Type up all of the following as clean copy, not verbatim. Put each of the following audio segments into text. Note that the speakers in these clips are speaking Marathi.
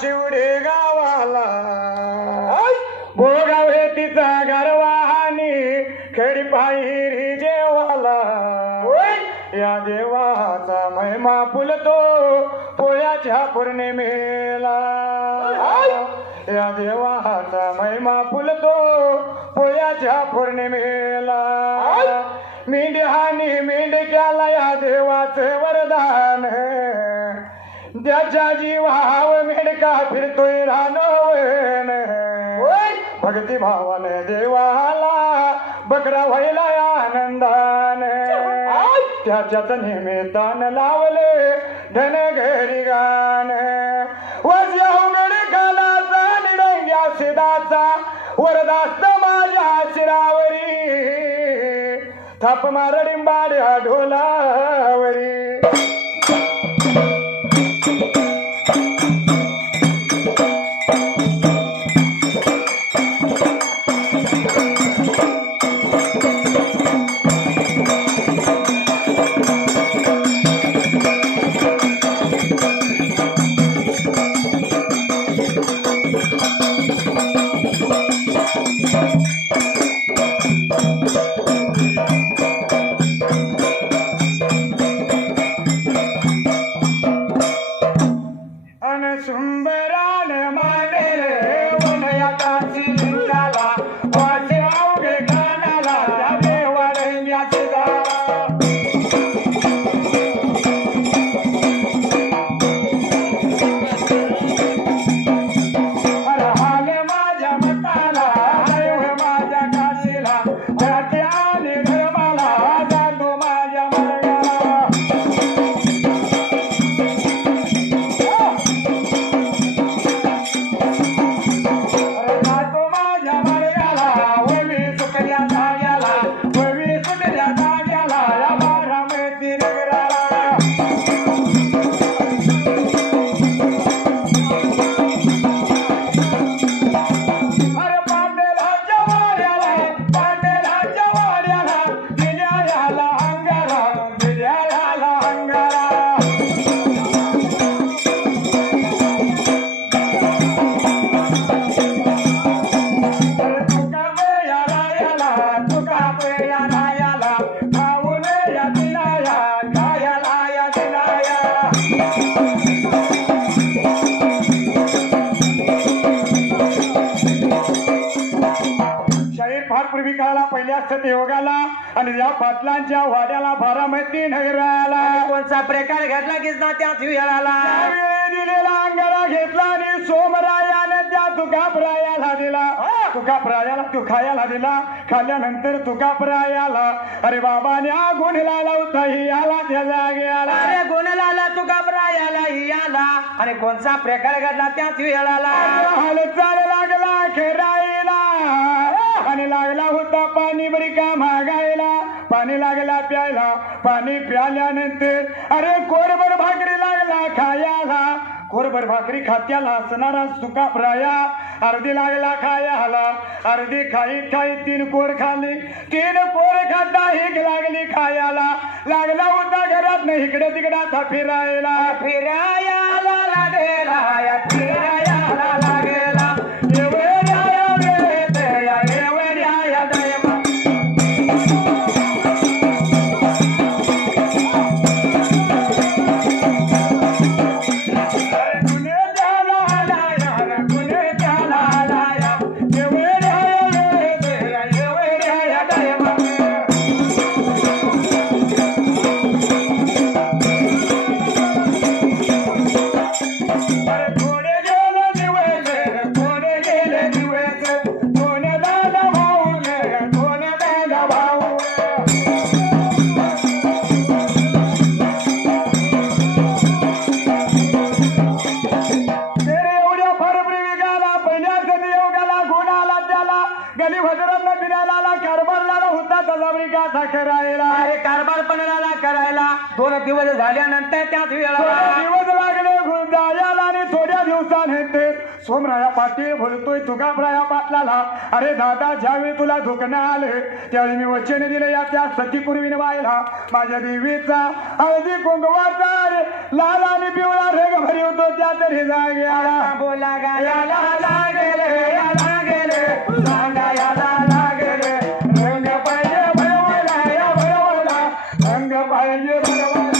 शिवडे गावाला भोगाव हे तिचा गरवाहानी खेडी पाहिरी देवाला या देवाचा महिमा फुलतो पोळ्याच्या पौर्णिमेला या देवाचा महिमा फुलतो पोळ्याच्या पौर्णिमेला मेंढ्यानी मेंढक्याला या देवाचे वरदान त्याच्या जीवाव मेंढका फिरतोय रानवन भक्ती भावाने देवाला बकरा व्हायला आनंदाने त्याच्याच निमित्तान लावले धन घरी गाण वज्या मेंढकालाचा निडंग्या सिदाचा वरदास्त माझ्या शिरावरी थाप मारडिंबाड्या ढोलावरी पूर्वी काळाला पहिल्या सतयुगाला आणि या पाटलांच्या वाड्याला बारामती नगराला कोणचा प्रकार घडला की ना त्याच वेळाला दिलेला अंगाला घेतला आणि सोमरायाने त्या तुकाप्रायाला दिला तुकाप्रायाला तू खायला दिला खाल्ल्यानंतर तुकाप्रायाला अरे बाबाने गुण लावला होता ही आला त्या जागेला अरे गुण लावला तुकाप्रायाला ही आला आणि कोणचा प्रकार घडला त्याच वेळाला हालचाल लागला खेरायला आणि लागला होता पाणी बरी का मागायला पाणी लागला प्यायला पाणी प्याल्यानंतर अरे कोरभर भाकरी लागला खायला कोरभर भाकरी खात्याला असणारा तुकाप्राया अर्धी लागला खायला अर्धी खाईत खाईत 3 कोर खाली 3 कोर खाता हिक लागली खायला लागला होता घरात नाही इकडे तिकडे फिरायला फिरायला लागेला फिरायला लागेला कारभार पण करायला 2 दिवस झाल्यानंतर त्याच वेळेला दिवस लागले जायला आणि थोड्या दिवसानंतर सोमराया पाटील बोलतोय तुकाबराया पाटलाला, अरे दादा ज्यावेळी तुला धुकणं आलं त्यावेळी मी वचन दिलं या त्या सतीपूर्वीने बायला माझ्या देवीचा हळदी कुंकवाचा लाल आणि पिवळा रंग भरी होतो त्या तरी जाग्याला बोला गायाला लागले लागले सांगायला लागले रंग पाहिजे भरवला या भरवला रंग पाहिजे भरवला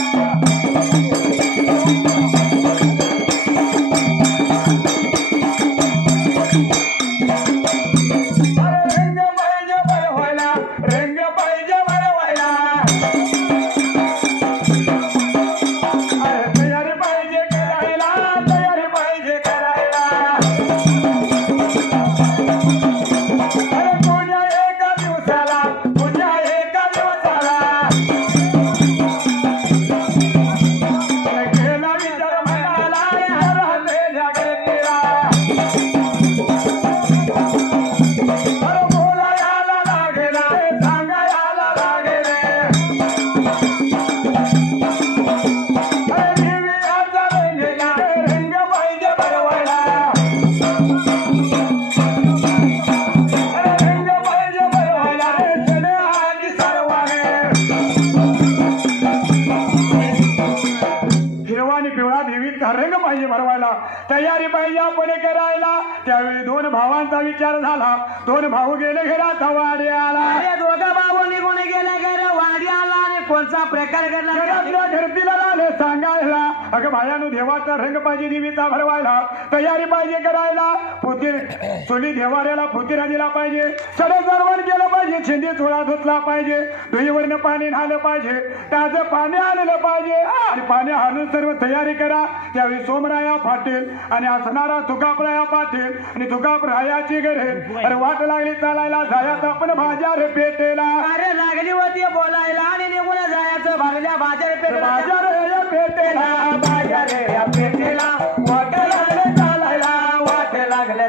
रंग पाहिजे भरवायला तयारी पाहिजे आपण करायला त्यावेळी दोन भावांचा विचार झाला दोन भाऊ गेले घरात वाड्याला अरे दोघा भाऊ निघून गेला घर वाड्याला आणि कोणचा प्रकार घडला घरातल्या घरतीला आले सांगायला अगं भायानु देवाचा रंग पाहिजे देवीचा भरवायला तयारी पाहिजे करायला फुतीर चुली देवाऱ्याला फुतीरा दिला पाहिजे सडे सरवण केलं पाहिजे छिंदी चुळा धुतला पाहिजे धुईवरनं पाणी न्हालं पाहिजे ताजं पाणी आणलं पाहिजे आणि पाणी आणून सर्व तयारी करा त्यावेळी सोमराया पाटील आणि असणारा तुकाबराया पाटील आणि तुकाबरायाची घरे अरे वाट लागली चालायला जायचं आपण बाजार पेटेला अरे लागली होती बोलायला आणि निघून जायचं भरल्या बाजार पेटेला बाजार पेटेला वाट लागले चालायला वाट लागले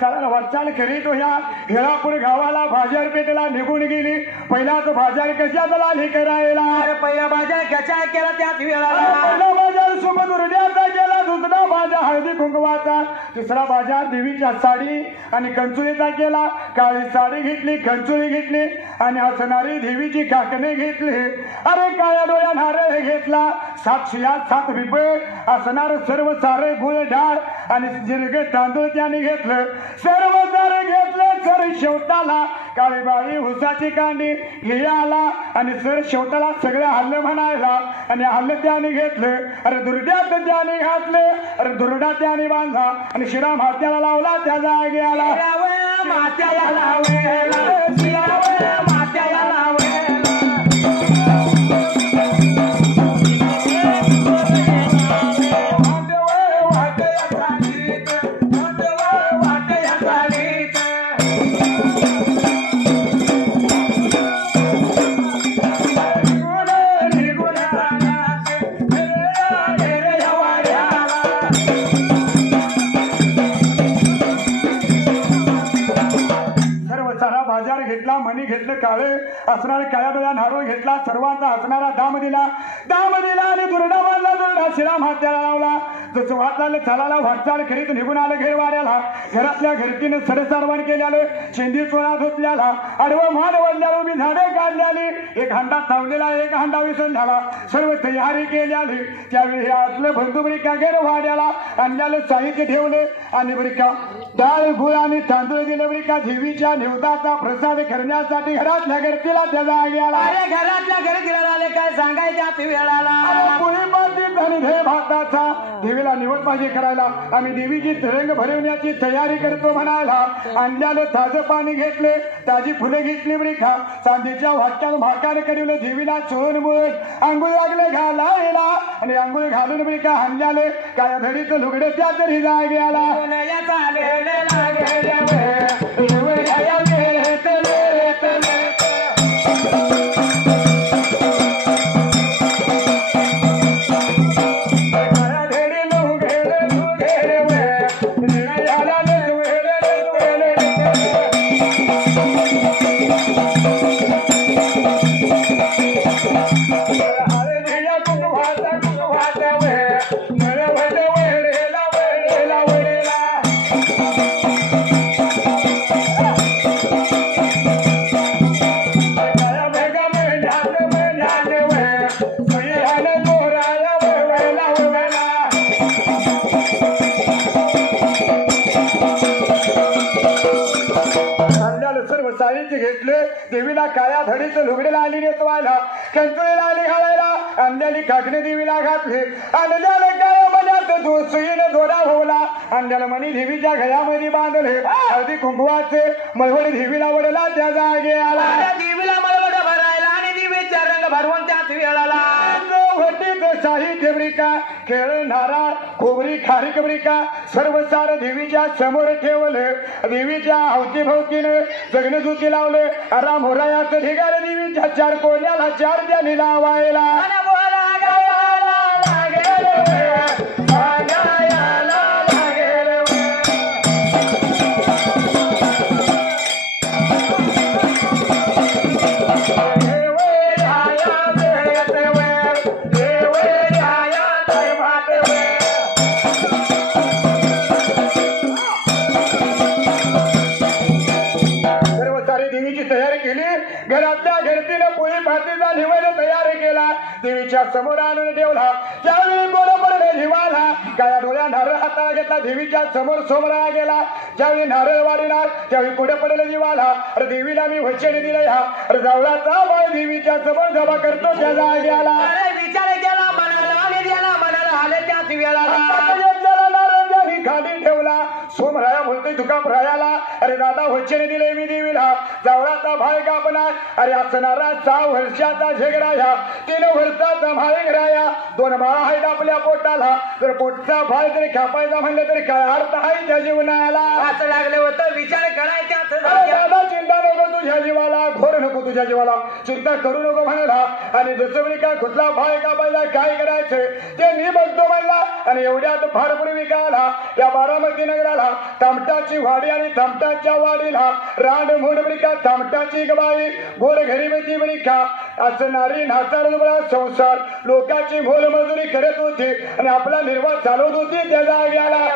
चालायला वाटचाल करीत ह्या हेळापूर गावाला बाजार पेठेला निघून गेली पहिलाच बाजार कशाचा लाली करायला अरे पहिला बाजार कशा केला त्याच वेळाला पहिला बाजार सोबत उरड्याचा केला दुसरा बाजार हळदी कुंकवाचा तिसरा बाजार देवीच्या साडी आणि कंचुलीचा केला काळी साडी घेतली कंचुली घेतली आणि असणारी देवीची काकणे घेतली अरे काळ्या डोळ्या नारळ घेतला 7 शिया 7 बिबळ असणार सर्व सारे गुळ डाळ आणि जिरगे तांदूळ त्याने घेतलं सर्व सारे घेतलं सर शेवटाला काळीबाई हुसाची कांडी हे आला आणि सर शेवटाला सगळं हल्लं म्हणायला आणि हल्लं त्याने घेतलं अरे दुर्ड्यात त्याने घातले अरे दुर्डा त्याने बांधला आणि शिरा मात्याला लावला त्या जाग्याला मात्याला लावला मात्याला लावला मणी घेतलं काळे असणारे काळ्या डोळ्या नारळ घेतला सर्वांचा असणारा दाम दिला आणि दुर्डा बांधला दुर्डा शिरा मात्याला लावला जसं वाटला चालाला वाटचाल करीत निघून आलं घेरवाड्याला घरातल्या घरतीने सरसारवण केल्यालं शेंदी चोळा धुतल्याला आडवं माड वडल्याला उभी झाडे काढल्याली एक हांडा चावलेला एक हांडा विसरून झाला सर्व तयारी केल्याली त्यावेळी असलं बंधुबरिका घेरवाड्याला आणल्याला साहित्य ठेवले आणि बरिका डाळ गुळ आणि तांदूळ दिले बरिका देवीच्या निवदाचा प्रसाद करण्यासाठी घरातल्या घरतीला त्या जाग्याला अरे घरातल्या घरी तिला आले काय सांगायच्याच वेळाला पोळी पातीत आणि दही भाताचा देवीला निवड भाजी करायला आम्ही देवीची तरंग भरवण्याची तयारी करतो म्हणायला आणल्यानं ताजं पाणी घेतले ताजी फुले घेतली बरी खा चांदीच्या वाट्यात भाकार करीवलं देवीला चोळून बोल आंघोळ लागले घालायला आणि आंघोळ घालून बरी का आणल्याले काय धडीचं लुगडं त्या तरी जाग्याला घेतले देवीला काळ्या धडीचं लुगडे लाली नेसवायला कंचुळी लाली घालायला अंड्याली काकणे देवीला घातले अंड्याला काळ्या मनात सुईने दोरा होला अंड्याला मणी देवीच्या घरामध्ये बांधले हळदी कुंकवाचे मळवड देवीला वडला त्या जागे आला देवीला मळवड भरायला आणि देवीचा रंग भरवून त्याच वेळाला शाही ठेवरिका केळ नारळ खोबरी खारीक बरिका सर्व सार देवीच्या समोर ठेवले देवीच्या अवतीभोवतीने जगणजुती लावले आराम होरायाचं ढिगार देवीच्या चार कोण्याला चार द्यानी लावायला घरातल्या घरतीने पोळी भातीचा निवड तयार केला देवीच्या समोर आणून ठेवला त्यावेळी बरोबर हिवाला काय डोळ्या नारळ हाताला घेतला देवीच्या समोर सोमरा गेला ज्यावेळी नारळ वाढणार त्यावेळी पुढे पडले जीवाला अरे देवीला मी वचन दिलं ह्या अरे जावळाचा बाळ देवीच्या समोर जमा करतो त्या जाग्याला विचार केला मनाला आले त्याच वेळाला खाली ठेवला सोमराया बोलतोय तुकारायाला अरे दादा वचन दिले मी देवीला जावळाचा भाय कापणार अरे असणारा 6 वर्षाचा झेगराया 3 वर्षाचा भायगराया 2 बाळा आहेत आपल्या पोटाला जर पोटचा भाय जरी खापायचा म्हणलं तरी काय अर्थ आहे त्या जीवनाला असं लागलं होतं विचार करायचा दादा चिंता नको तुझ्या जीवाला घोर नको तुझ्या जीवाला चिंता करू नको म्हणाला आणि जसं मी काय कुठला भाय कापायला काय करायचं ते मी बघतो म्हणला आणि एवढ्यात फार पूर्वी काय आला या बारामती नगराला तामटाची वाडी आणि तामटाच्या वाडीला रांड मोडबरिका तामटाची गबाई गोर घरीबती बरिका असणारी नाचार संसार लोकांची मोलमजुरी करत होती आणि आपला निर्वाह चालवत होती त्या जाग्याला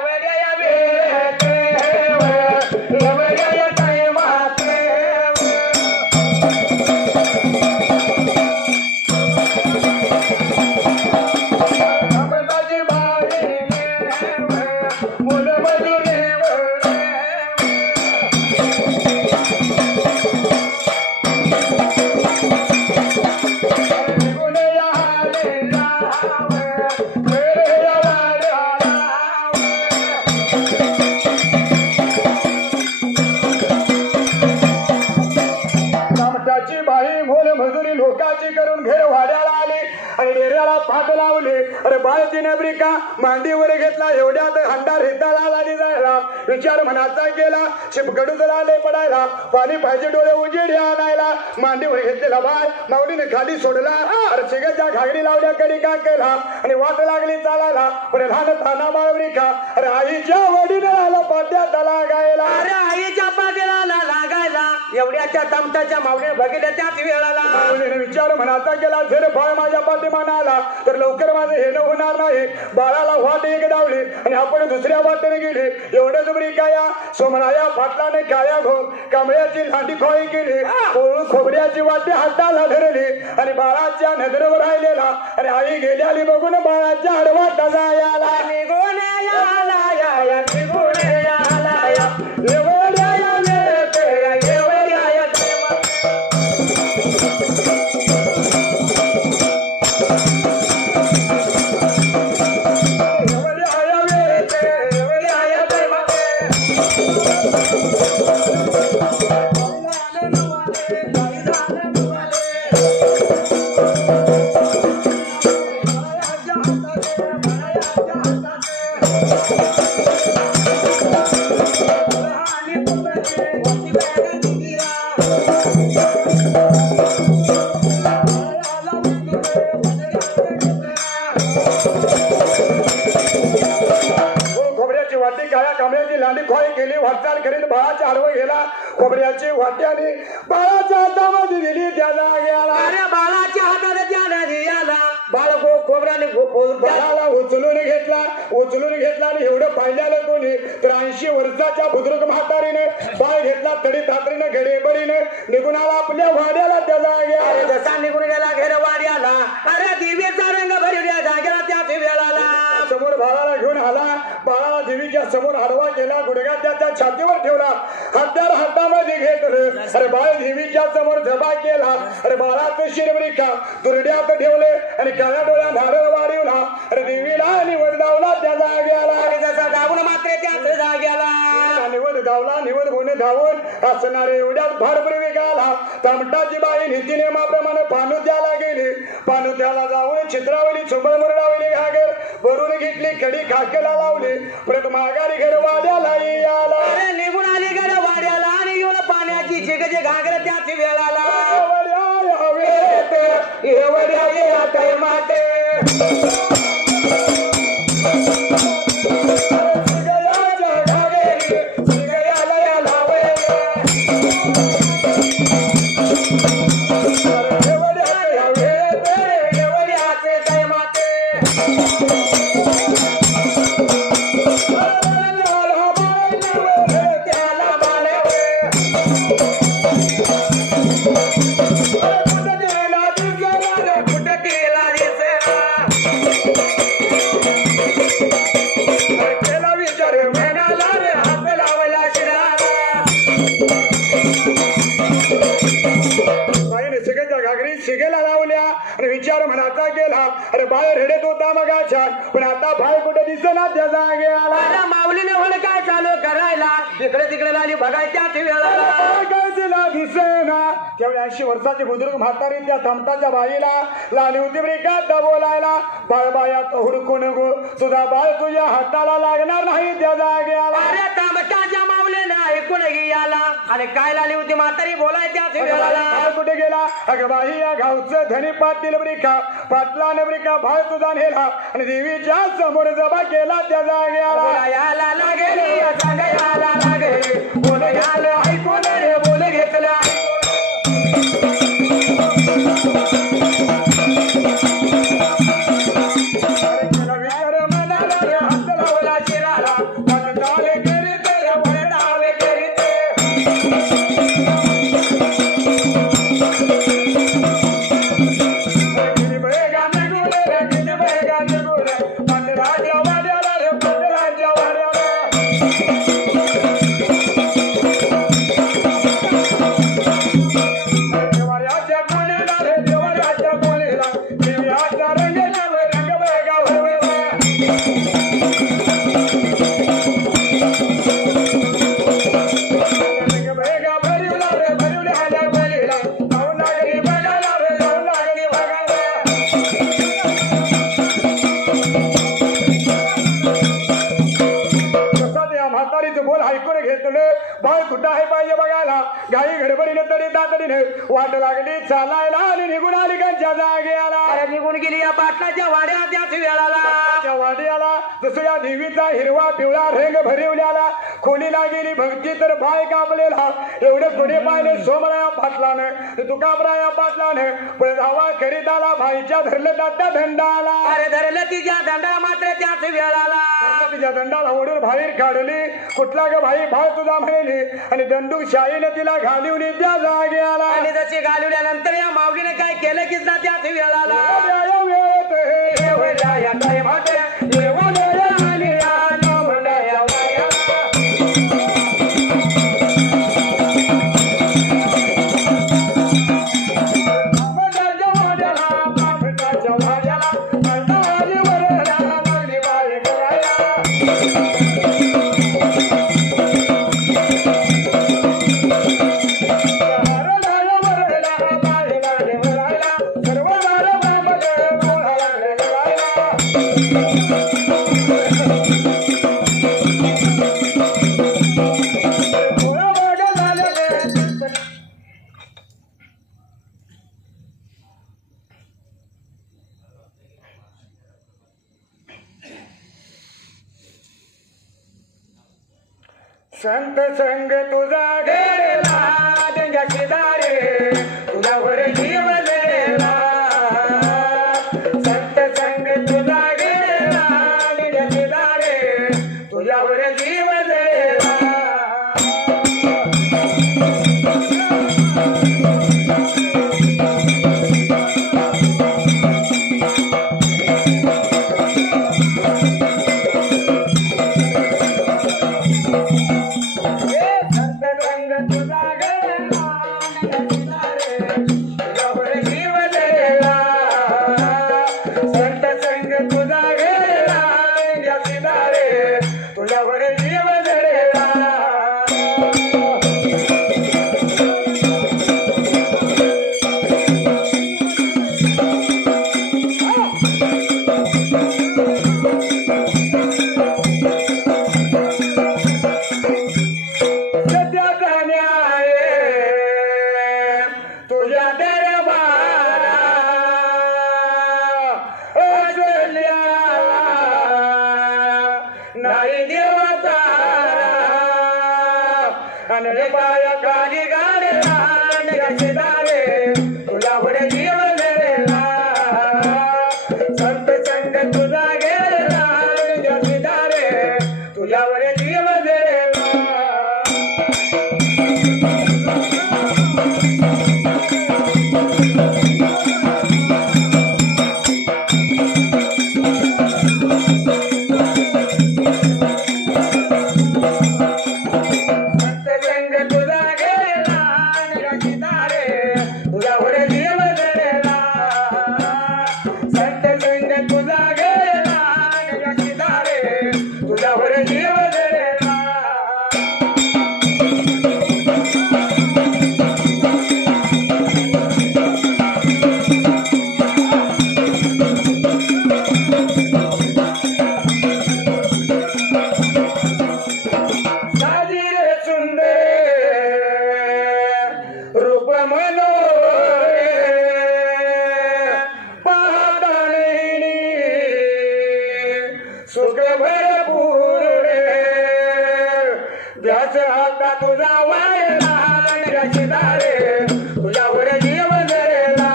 मांडीवर घेतला एवढ्यात हंडार हिताला जायला विचार मनाचा केला शिपकडूच आले पडायला पाणी पाहिजे डोळे उजेडी आणायला मांडीवर घेतलेला बाय माऊलीने खाली सोडला अरे शिगेच्या घागरी लावल्या कडी का केला आणि वाट लागली चालायला पण लहान ताना बाळवरिका अरे आईच्या वडीने आला पाट्यात लागायला अरे आईच्या पाट्याला लागायला एवढ्याच्या तमटाच्या माऊलीने बघितल्या त्याच वेळाला माऊलीने विचार मनाचा केला जर बाळ माझ्या पाठीमाना आला तर लवकर माझं हेणं होणार नाही बाळाला वाट एक डावली आणि आपण दुसऱ्या वाटेने गेले एवढंच बरी काया सोमराया पाटलाने काया घोल कांबळ्याची लांडी खोळी केली खोबऱ्याची वाटे हाताला धरली आणि बाळाच्या नजरेवर राहिलेला आणि आई गेल्याली बघून बाळाच्या हडवाटा जायाला निघून याला निघून याला खोबऱ्याची वाट्याने बाळाच्या हातामध्ये दिली त्या जाग्याला. अरे बाळाच्या हातात त्या नदीला बाळ खोबऱ्याने बाळाला उचलून घेतला आणि एवढं पाहिल्याला कोणी तर 80 वर्षाच्या बुजुर्ग म्हातारीने बाळ घेतला तडी तातरीने गडेबडीने निघून आला आपल्या वाड्याला त्या जाग्याला. अरे जसा निघून गेला घेर वाड्याला अरे दिव्याचा रंग भरल्या जागेला त्याच वेळाला समोर बाळाला घेऊन आला. बाळाला देवीच्या समोर आडवा केला, गुडघा त्याच्या छातीवर ठेवला, हत्यार हातामध्ये घेतलं. अरे बाळ देवीच्या समोर जबा केला. अरे बाळाचं शिरबरिका तुरड्यात ठेवले आणि काळ्या डोळ्या नारळ वाढवला. अरे देवीला निवड धावला त्या जाग्याला. अरे जसा धावून मात्र त्याच जाग्याला निवड धावला. निवड होणे धावून असणारे एवढ्यात भरपूर वेगाला तामटाची बाई नीती नियमाप्रमाणे पानुत्याला गेली. पानुत्याला जाऊन चित्रावली चुंबळ मुरडावली घागर भरून घेतली, कडी खाकेला लावली, परत माघारी घर वाड्याला आला. अरे निघून आली घर वाड्याला आणि घेऊन पाण्याची चिकचे घागर त्याच वेळाला माते शिगेला लावल्या आणि विचार मनाचा गेला. अरे बाळ रडत होता मगा छान, पण आता बाळ कुठे दिसेना त्या जागेला. अरे माऊलीने म्हणे काय चालू करायला इकडे तिकडे लागली बघाय त्याच वेळाला काय तिला दिसेना. तेवढ्या 80 वर्षाची बुजुर्ग म्हातारी त्या तमटाच्या बाईला लाली होती बरी का बोलायला. बाळ बायात हुडकून गो तुझा बाळ तुझ्या हाताला लागणार नाही त्या जागेला. अरे तमटाच्या माऊलीने ऐकून गेला आणि काय लाली होती म्हातारी बोलाय त्याच वेळाला. कुठे गेला. अगं बाई या गावचं धनी पाटील ब्रिका पाटलाने ब्रिका भाळ तुझा नेला आणि देवीच्या समोर जबा केला त्या जागेला. याला लागेली सांगायला लागेली बोल घाल ऐकून रे बोल घेतला. विचार मनाला रे हात लावला शिराला वनडाले करीत रे वनडाले करीत. बाळ कुठं आहे पाहिजे बघायला. गाई गडबडीने तरी तातडीने वाट लागली चालायला आणि निघून आली त्यांच्या जागेला. अरे निघून गेली या पाटलाच्या वाड्या त्याच वेळाला वाड्याला. जसं या देवीचा हिरवा पिवळा रंग भरवल्याला खोलीला गेली भक्ती तर बाय कापलेला. एवढे कोणी पाहिले सोमराया पाटलाने तुकाबराया पाटलाने पण धावा करीत आला भाईच्या धरलं त्या दंडाला. अरे धरलं तिच्या दंडाला मात्र त्याच वेळाला तिच्या दंडाला ओढून बाहेर काढली. कुठला ग भाई भाळ तुझा म्हणली आणि दंडूक शाहीने तिला घालवून त्या जागेला. आणि जशी घालवल्यानंतर या माऊलीने काय केलं की ना त्याच वेळाला सर्व संत संग तुझा गेला देंगाची दारे तुझ्यावर जीव गेला संत संग तुझा गेला देंगाची दारे तुझ्यावर जीव गेला नाही देवता अनरे पाया काली गाडला निघाचे दारे तुझ्यावर जीव गेला संत संग तुझा गेला निघाचे दारे तुझ्यावर जीव गेला सुख भरपूर द्याच हाता तुझा वायला निघाची दारे तुझ्यावर जीव गेला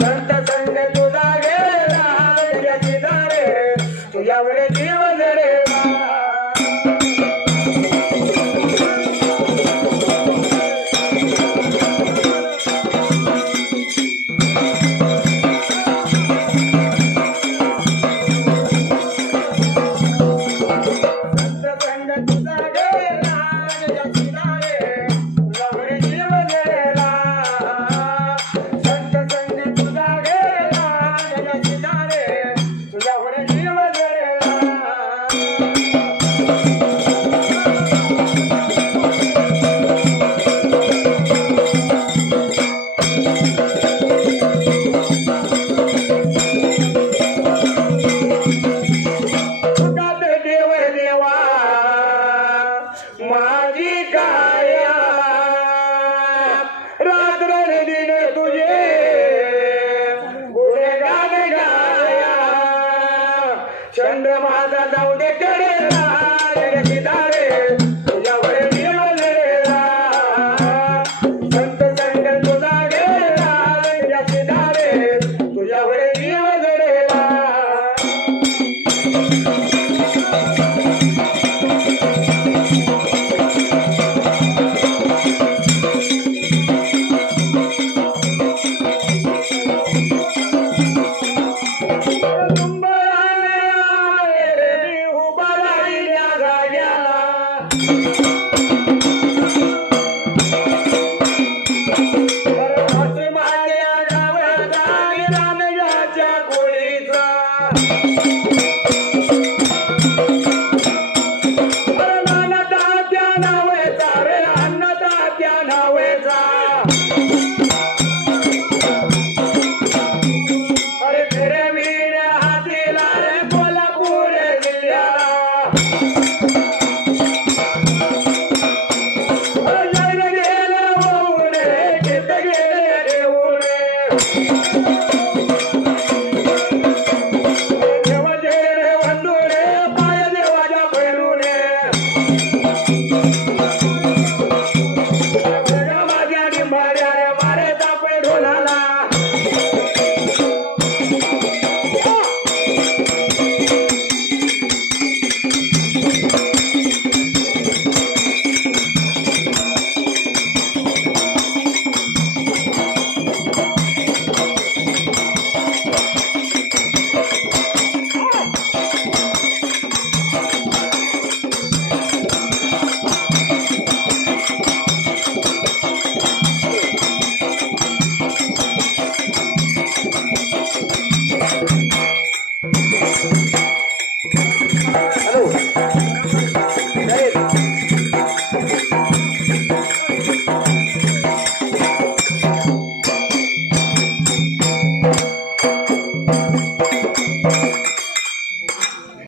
संत संग तुझा गेला निघाची दारे तुझ्यावर जीव गेला माझी काया रात्र दिन तुझे गुणगान गाया चंद्र माझा जाऊ दे कडेला दारे तुझ्यावर जीव गेला संत संग तुझा गेला तुझ्याची दारे तुझ्यावर जीव गेला अन्नदात्या नावेचा